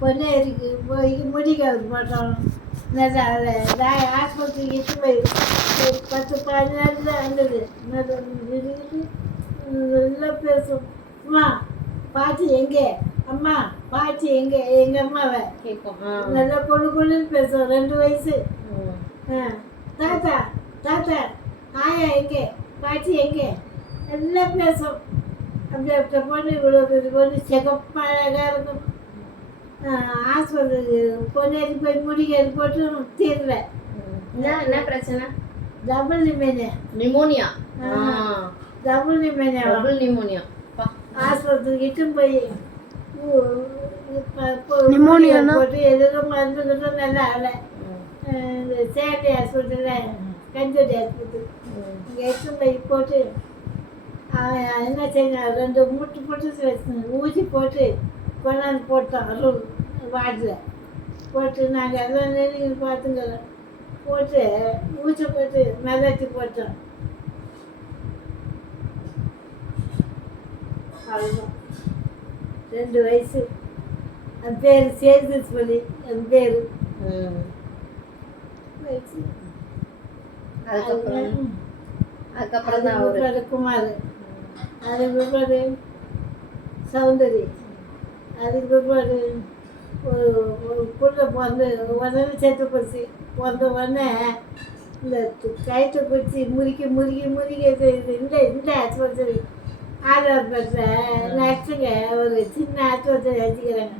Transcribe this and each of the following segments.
பொன்னேரிக்கு போய் முடிக்காது போட்டோம். நல்லா ஆஸ்பத்திரிக்கு போய் ஒரு 10-15 நேரத்தில் வந்தது. நல்லா பேசும். அம்மா பாட்டி எங்கே, அம்மா பாட்டி எங்கே, எங்கள் அம்மாவை கேட்கும். நல்லா பொண்ணுன்னு பேசும். 2 வயசு. தாத்தா தாத்தா ஆயா எங்கே, பாட்டி எங்கே, எல்லாம் பேசும். அப்படி பொண்ணு இவ்வளோ பொண்ணு செகப்பாக அழகாக இருக்கும். ஆஸ்பத்திரி பொன்னேரி போய் முடிக்கிறது போட்டு தீரல. என்ன பிரச்சனை? Double pneumonia. Pneumonia? Double pneumonia. Double pneumonia. ஆஸ்பத்திரிக்கிட்டு போய் நிமோனியா போட்டு எதுவும் மருந்து கிட்ட நல்லா ஆகலை. இந்த சேட்டை ஹாஸ்பிட்டலில் கஞ்சோடி ஹாஸ்பிட்டல் இங்கே எடுத்து போய் போட்டு என்ன செஞ்சான், 2 மூட்டு போட்டு ஊசி போட்டு கொண்டாந்து போட்டோம். வார்டில் போட்டு நாங்கள் எல்லாம் நெருங்கி பார்த்துக்கிறோம். போட்டு ஊசி போட்டு மிளச்சி போட்டோம். அவ்வளோதான். 2 வயசு. என் பேர் சேர்ந்து சொல்லி என் பேர் வயசு. அதுக்கப்புறம் தான் குமார். அதுக்கு பிற்பாடு சௌந்தரி. அதுக்கு பிற்பாடு ஒரு புள்ள பிறந்து உடனே செத்து போச்சு. பிறந்த உடனே இந்த கயிற்று பிடிச்சி முறுக்கி இந்த ஆஸ்பத்திரி ஆழ்வார்பேட்டில் நர்ஸுங்க ஒரு சின்ன ஆஸ்பத்திரி வச்சுக்கிறாங்க.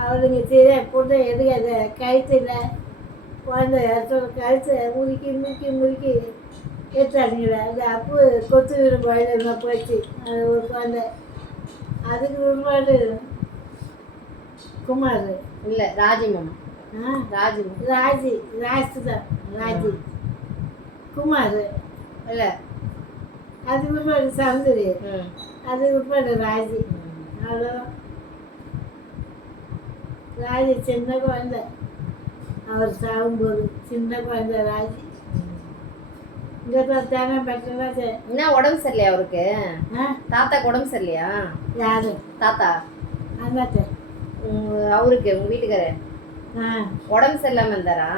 அவளுங்க சரி பொண்ணை எடுக்காத கயிற்றுல குழந்தை கழுத்தை முறுக்கி எடுத்தாருங்களா. அது அப்பு கொத்து வீடு கோயிலில் போச்சு. அது ஒரு குழந்தை. அதுக்கு பிற்பாடு குமார் இல்லை ராஜி மாமா. ராஜி தான் ராஜி குமார் இல்லை. அதுக்கு பிற்பாடு சௌந்தரி. அதுக்கு பிற்பாடு ராஜி. அவ்வளோதான். ராஜி சின்ன குழந்தை. அவர் சாகும்போது சின்ன குழந்தை ராஜி. இங்கே தான் தேங்காய் பட்டெல்லாம் என்ன உடம்பு சரியில்லையா அவருக்கு? தாத்தாக்கு உடம்பு சரியில்லையா? யாரு? தாத்தா. அந்தாத்த அவருக்கு உங்கள் வீட்டுக்காரர் உடம்பு சரியில்லாமல் இருந்தாரா?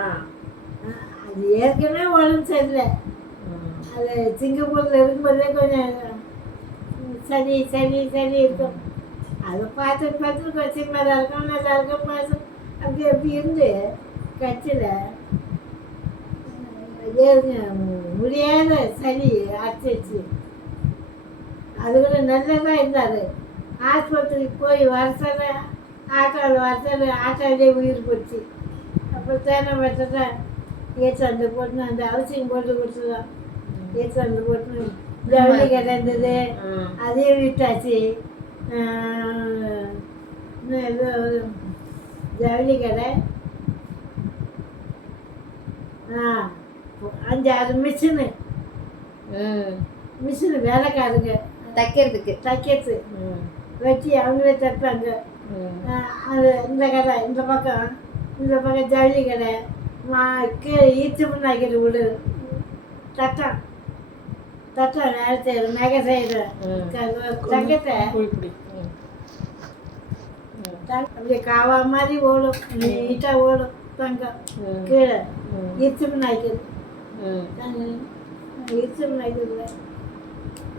அது ஏற்கனவே உடம்பு சரியில்லை. அது சிங்கப்பூரில் இருக்கும்போதே கொஞ்சம் சரி இருக்கும். அதை பார்த்து கொஞ்சம் நல்லா இருக்கும் அப்படி இருந்து கட்சியில் முடியாத சளி அடிச்சிச்சு. அது கூட நல்லதாக இருந்தார். ஆஸ்பத்திரிக்கு போய் வரசல ஆட்டோவிலே உயிர் போச்சு. அப்புறம் தேனை பட்டதான் ஏற்றாந்து போட்டு அந்த அவசியம் போட்டு கொடுத்துதான். ஏற்றாந்து போட்டு ஜவுளி கடை இருந்தது, அதையும் விட்டாச்சு. இன்னும் ஏதோ ஜவுளி கடை 5-6 மிஷினு வேலைக்காருங்க தைக்கிறது வச்சு அவங்களே தைப்பாங்க. அது இந்த கடை இந்த பக்கம் ஜவுளி கடை ஈச்சம் நாய்க்கிற வீடு தட்டம் வேலை செய்யறோம். நகை செய்யறோம். தங்கத்தை அப்படியே காவா மாதிரி ஓடும். நீட்டாக ஓடும் தங்கம். கீழே ஈச்சம் நாய்க்கிறது. ஈச்சம் நாய்க்கிறதுல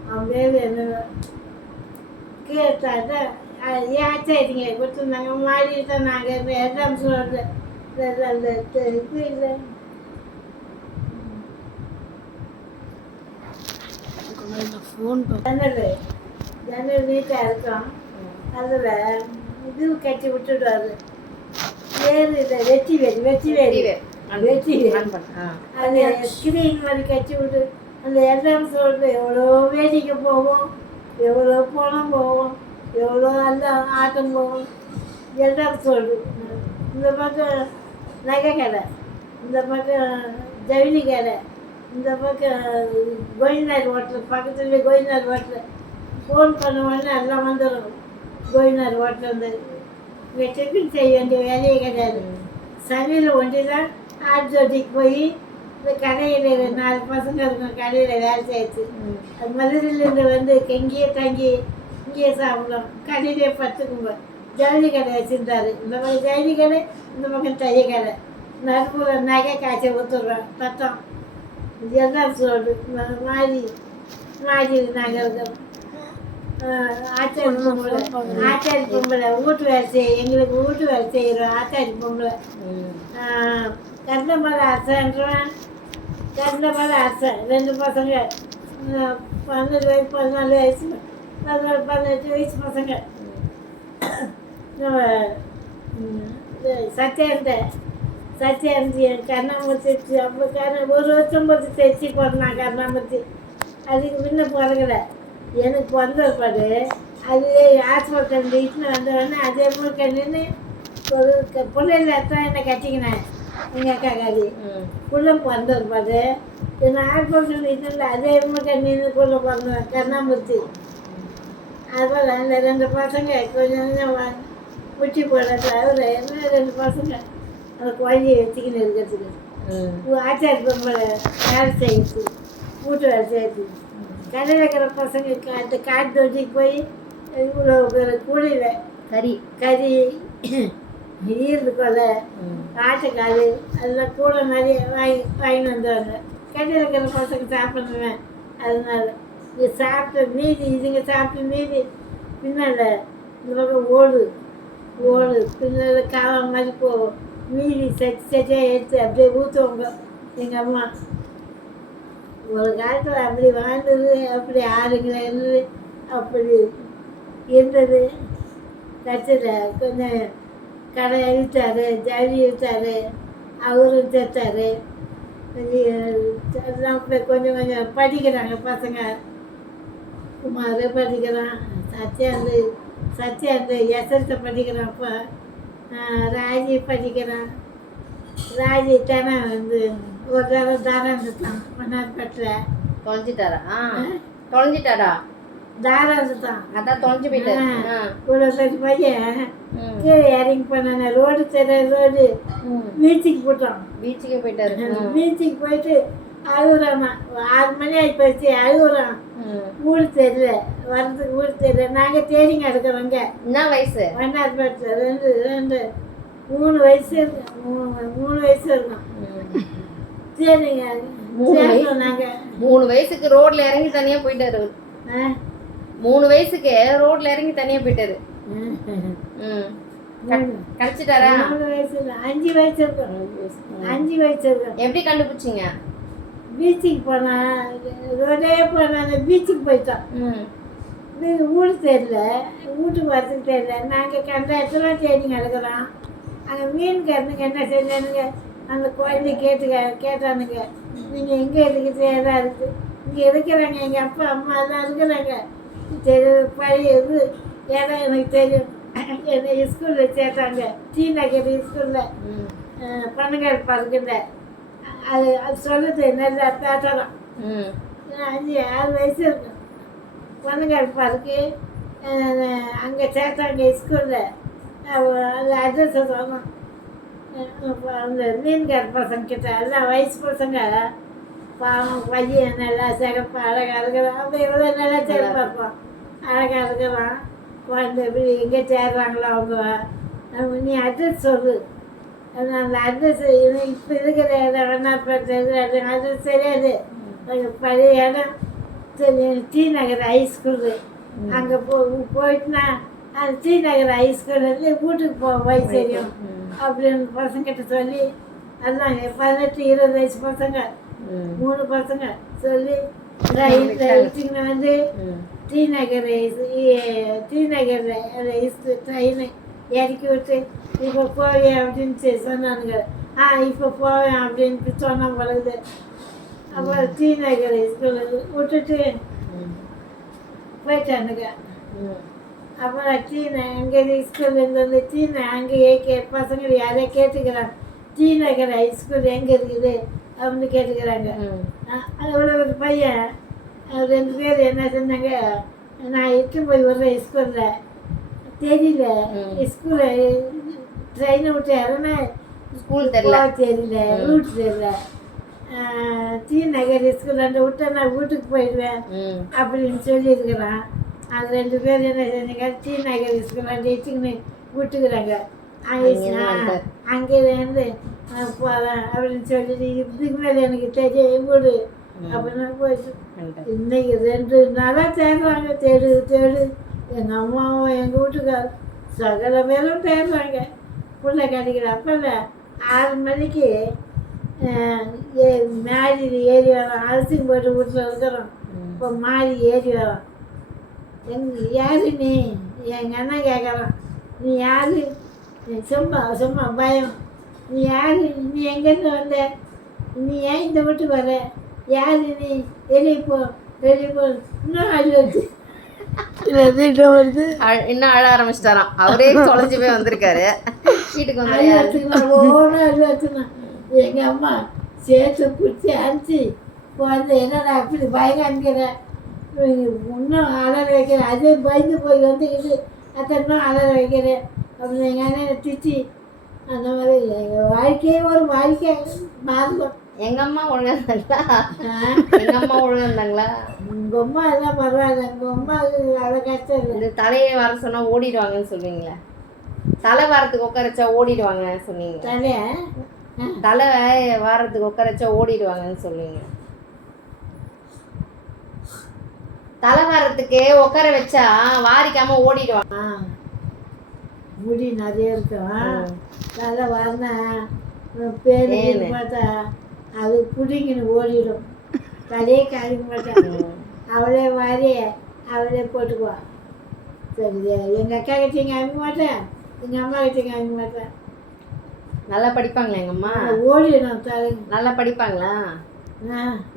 அப்படியே என்ன கேட்டாட்டா ஏச்சாயிட்டீங்க கொடுத்துருந்தாங்க. மாறி தான் நாங்கள் எல்லாம் சொல்கிறது இது இல்லை. ஜன்னல் நீட்டாக இருக்கும். அதில் இது கட்டி விட்டுடுவாரு. வேறு இதை வெட்டி வேறு அது ஸ்க்ரீன் மாதிரி கட்டி விட்டு அந்த எல்லாம் சொல்கிறது. எவ்வளோ வேடிக்கை போவோம், எவ்வளோ பணம் போவோம், எவ்வளோ எல்லாம் ஆட்டம் போவோம் எல்லாம் சொல்லுது. இந்த பக்கம் நகை கடை, இந்த பக்கம் ஜவுளி கடை, இந்த பக்கம் கோயினார் ஹோட்டல் பக்கத்துலேயே கோயினார் ஹோட்டல். ஃபோன் பண்ண உடனே எல்லாம் வந்துடும். கோயினார் ஹோட்டல் வந்து இங்கே டிஃபின் செய்ய வேண்டிய வேலையே கிடையாது. சமையல் ஒண்டி தான் ஆட்ஜோட்டிக்கு போய் இந்த கடையில் 4 பசங்க இருக்கும். கடையில் வேலை செய்யுது. அது மதுரையிலேருந்து வந்து இங்கேயே தங்கி இங்கேயே சாப்பிடும். கடையிலே பத்துக்குங்க. ஜவுளி கடை வச்சுருந்தாரு. இந்த பக்கம் ஜவுளி கடை, இந்த பக்கம் தைய கடை. நடுப்புற நகை காய்ச்சி ஊற்றுடுறோம் பத்தம். எல்லாம் சொல்லுது மாறி மாறி நாங்கள் இருக்கிறோம். ஆச்சாரி பொம்பளை வீட்டு வேலை செய்ய, எங்களுக்கு வீட்டு வேலை செய்கிறோம். ஆச்சாரி பொம்பளை கருந்தமலை அரசன்றவன், கருந்தமலை அரசன். 2 பசங்க, 12 வயசு 14 வயசு 18 வயசு பசங்க. சத்தியாந்தி கருணாமூர்த்தி அப்போ ஒரு வருஷம் போட்டு தைச்சி போடுறான் கருணாமூர்த்தி. அதுக்கு முன்ன பிறகுல எனக்கு பிறந்தப்பாடு அது ஹாஸ்பிட்டல் இட்டுன்னு வந்தவொடனே அதே முழுக்க நின்று ஒரு பிள்ளைல தான் என்னை கட்டிக்கினேன். எங்கள் அக்கா காரி புள்ள பிறந்தப்பாடு என்னை ஹாஸ்பிட்டல் இட்டுல அதே முழுக்க நின்று புள்ள பிறந்தேன் கருணாமூர்த்தி. அதுபோல் அந்த 2 பசங்க கொஞ்சம் கொஞ்சம் முட்டி போட தவிர என்ன 2 பசங்க அந்த குழந்தைய வச்சுக்கின்னு இருக்கிறதுக்கு ஆச்சாரி பொம்பளை வேலை செய்யுது, வீட்டு வேலை செய்யுது. கடையில் இருக்கிற பசங்களுக்கு அந்த காட்டு தொட்டிக்கு போய் இவ்வளோ கூடையில் கறி ஈரல் கொலை ஆட்டுக்கால் அதெல்லாம் கூட நிறைய வாங்கிட்டு வந்துடுவாங்க. கடையில் இருக்கிற பசங்க சாப்பிட்ணுவேன். அதனால இது சாப்பிட்ட மீதி இதுங்க சாப்பிட்ட மீதி பின்னால் இந்த பக்கம் ஓடு பின்னால் காலம் மாதிரி போகும். மீதி சட்டியாக எடுத்து அப்படியே ஊற்றுவாங்க எங்கள் அம்மா. ஒரு காலத்தில் அப்படி வாழ்ந்தது, அப்படி ஆளுங்களை இருந்தது, அப்படி இருந்தது. கட்சியில் கொஞ்சம் கடை இழுத்தார், ஜவுளி இழுத்தார், அவரும் சேர்த்தார். அதெல்லாம் கொஞ்சம் கொஞ்சம் படிக்கிறாங்க பசங்க. குமார் படிக்கிறான், சத்யாந்து எஸ்எல்ஸை படிக்கிறான். இப்போ ராஜி படிக்கிறான். ராஜி தானே வந்து ஒரு தடவை தாரம் இருந்துட்டான் மன்னார்பேட்டில். தொலைஞ்சிட்டாரா? தாரம் இருந்துட்டான். அதான் தொலைஞ்சு போயிட்டாரு. இவ்வளோ பெரிய பையன் கீழே இறங்கி போனான ரோடு ரோடு பீச்சுக்கு போட்டான். பீச்சுக்கு போயிட்டாரு. பீச்சுக்கு போயிட்டு அழுகுறாமா. 6 மணி ஆகி போயிடுச்சு, அழுகுறான். ஊடு தெரியல, வர்றதுக்கு ஊடு தெரியல. நாங்கள் தேடிங்க எடுக்கிறோங்க. என்ன வயசு? மன்னார்பேட்டில் 3 வயசு இருக்கும். 3 வயசு இருக்கும். சரிங்க, நாங்கள் 3 வயசுக்கு ரோட்ல இறங்கி தனியாக போயிட்டாரு. 3 வயசுக்கு ரோட்ல இறங்கி தனியாக போயிட்டாரு. கழிச்சிட்டாரா? 3 வயசு இல்லை, 5 வயசு இருக்கும். 5 வயசு இருக்கும். எப்படி கண்டுபிடிச்சிங்க? பீச்சுக்கு போனான், ரோடே போனான். அந்த பீச்சுக்கு போயிட்டோம். வீடு தெரியல, வீட்டுக்கு வரத்துக்கு தெரியல. நாங்கள் கண்ட இடத்துல தேடி கிடக்குறோம். அங்கே மீன்காரனுங்க என்ன செஞ்சானுங்க, அந்த குழந்தை கேட்டானுங்க, நீங்கள் எங்கே இருக்குது, எல்லாம் இருக்குது. இங்கே இருக்கிறாங்க, எங்கள் அப்பா அம்மா எல்லாம் இருக்கிறாங்க. சரி, பழைய இது இடம் எனக்கு தெரியும். என்னை ஸ்கூலில் சேர்த்தாங்க, டி நகர் ஸ்கூலில், பனங்காடு பார்க்குல. அது சொல்லுது நல்ல பேட்டலாம். 5-6 வயசு இருக்கும். பனங்காடு பார்க்கு அங்கே சேர்த்தாங்க ஸ்கூலில். அது அட்ரஸை சொன்னோம். அந்த மீன்கார பசங்க கிட்ட எல்லாம் வயசு பசங்க பாவம் பையன் நல்லா சிறப்பு அழகாக இருக்கிறான். அப்போ எவ்வளோ நல்லா சிறப்பாக இருப்பான், அழகாக இருக்கிறான். குழந்தை எப்படி எங்கே சேர்றாங்களோ அவங்க. நீ அட்ரஸ் சொல்லு. அந்த அட்ரஸ் இப்போ இருக்கிற இடம் வேணாப்பேட்டை அட்ரஸ் தெரியாது. பழைய இடம் சரி, டி நகர் ஹைஸ்கூலு. அங்கே போயிட்டுனா அந்த டி நகர் ஹைஸ்கூல்லேருந்து வீட்டுக்கு வயசு தெரியும் அப்படின்னு பசங்கிட்ட சொல்லி அதாங்க 18-20 வயசு பசங்க 3 பசங்க சொல்லி ட்ரெயினில் வந்து டி நகர் ட்ரெயினை இறக்கி விட்டு இப்போ போவேன் அப்படின்னு சொன்னானுங்க. இப்போ போவேன் அப்படின்னு சொன்ன பொழுது அப்புறம் டி நகர் ஸ்கூலில் விட்டுட்டு போயிட்டானுங்க. அப்புறம் அங்கே ஸ்கூல்லேருந்து வந்து அங்கேயே பசங்க யாரையா கேட்டுக்கிறாங்க, டி நகர் ஹைஸ்கூல் எங்கே இருக்குது அப்படின்னு கேட்டுக்கிறாங்க. அதோட ஒரு பையன் 2 பேர் என்ன செஞ்சாங்க, நான் இட்டு போய் விடுறேன் ஸ்கூலில் தெரியல. ஸ்கூலில் ட்ரெயினை விட்டு இறனா ஸ்கூல் தெரியல, ரூட் தெரியல. டி நகர் ஸ்கூல் விட்டா நான் வீட்டுக்கு போயிடுவேன் அப்படின்னு சொல்லியிருக்கிறான். அது 2 பேர் என்ன செஞ்சாங்க, டி நகர் ஸ்கூல் இட்டுக்குன்னு விட்டுக்கிறாங்க. அங்கேருந்து போகிறேன் அப்படின்னு சொல்லிட்டு இதுக்கு மேலே எனக்கு தெரியும் விடு அப்படின்னு போயிட்டு இன்னைக்கு 2 நாளாக தேடுறாங்க. தேடு எங்கள் அம்மாவும் எங்கள் வீட்டுக்கார் சகல பேரும் தேடுறாங்க. பிள்ளை கிடைக்கிறப்ப 6 மணிக்கு மாடி ஏறி வரோம். அரிசி போட்டு வீட்டில் இருக்கிறோம். இப்போ மாடி ஏறி வரோம். யாரு நீ? எங்கள் அண்ணன் கேட்குறான், நீ யாரு? சும்மா பயம். நீ யாரு? நீ எங்கேருந்து வந்த? நீ ஏன் இந்த வீட்டுக்கு வர? யாரு நீ? வெளியே போ. இன்னும் அழு வச்சு இன்னும் அழ ஆரம்பிச்சிட்டாராம். அவரே தொலைஞ்சு போய் வந்திருக்காரு. வீட்டுக்கு அழு வச்சுக்கலாம். ஒவ்வொன்றும் அழு வச்சுக்கலாம். எங்கள் அம்மா சேர்த்து பிடிச்சி அடிச்சு போகிறது. என்னடா அப்படி பயம் காமிக்கிறேன், இன்னும் அலற வைக்கிறேன். அதே பயந்து போய் வந்துக்கிட்டு அத்தனை அலற வைக்கிறேன் அப்படின்னு எங்கள் அண்ணனை திட்டி அந்த மாதிரி எங்கள் வாழ்க்கையே ஒரு வாழ்க்கை மாறும். எங்கள் அம்மா ஒழுங்கா இருந்தாங்களா? எங்கள் அம்மா ஒழுங்கா இருந்தாங்களா? உங்கள் அம்மா எல்லாம் பரவாயில்ல. எங்கள் அம்மாவுக்கு அவ்வளோ கஷ்டம் இல்லை. இந்த தலையை வர சொன்னால் ஓடிடுவாங்கன்னு சொல்லுவீங்களா? தலை வாரத்துக்கு உட்காரச்சா ஓடிடுவாங்க சொன்னீங்க. தலை வாரத்துக்கு உட்காரச்சா ஓடிடுவாங்கன்னு சொல்லுவீங்க. தலை வாரத்துக்கு உட்கார வச்சா வாரிக்காம ஓடிடுவாங்க. முடி நிறைய இருக்கும். தலை வரேன் பேரு பார்த்தா அது பிடிங்கன்னு ஓடிடும். தலையே காமிக்க மாட்டான். அவளே வாரி அவளே போட்டுக்குவா. சரி, எங்கள் அக்கா கிட்ட காமிக்க மாட்டேன், எங்கள் அம்மா கிட்ட காமிக்க மாட்டேன். நல்லா படிப்பாங்களா எங்கள் அம்மா? ஓடிடும் தலை. நல்லா படிப்பாங்களா?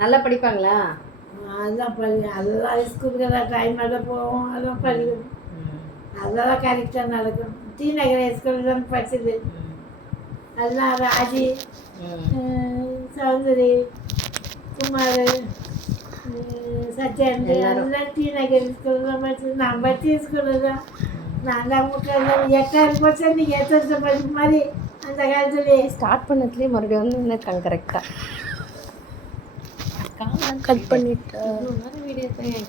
நல்லா படிப்பாங்களா? அதெல்லாம் ஸ்கூலுக்கு டைமோட போவோம். அதெல்லாம் படிக்கணும். அதெல்லாம் கரெக்டாக நடக்கும். டி நகர் ஸ்கூலில் தான் படிச்சது. அதெல்லாம் ராஜி, சௌந்தரி, குமார், சத்யன் எல்லாம் டி நகர் ஸ்கூலில் தான் படிச்சது. நான் படித்த ஸ்கூலில் தான். நான் தான் 8வது படித்தேன். நீங்கள் 8வது படிக்கிற மாதிரி அந்த காலத்துலேயே ஸ்டார்ட் பண்ணதுலேயே மறுபடியும் வந்து இருக்காங்க கரெக்டாக. கட் பண்ணிட்டு வீடியோ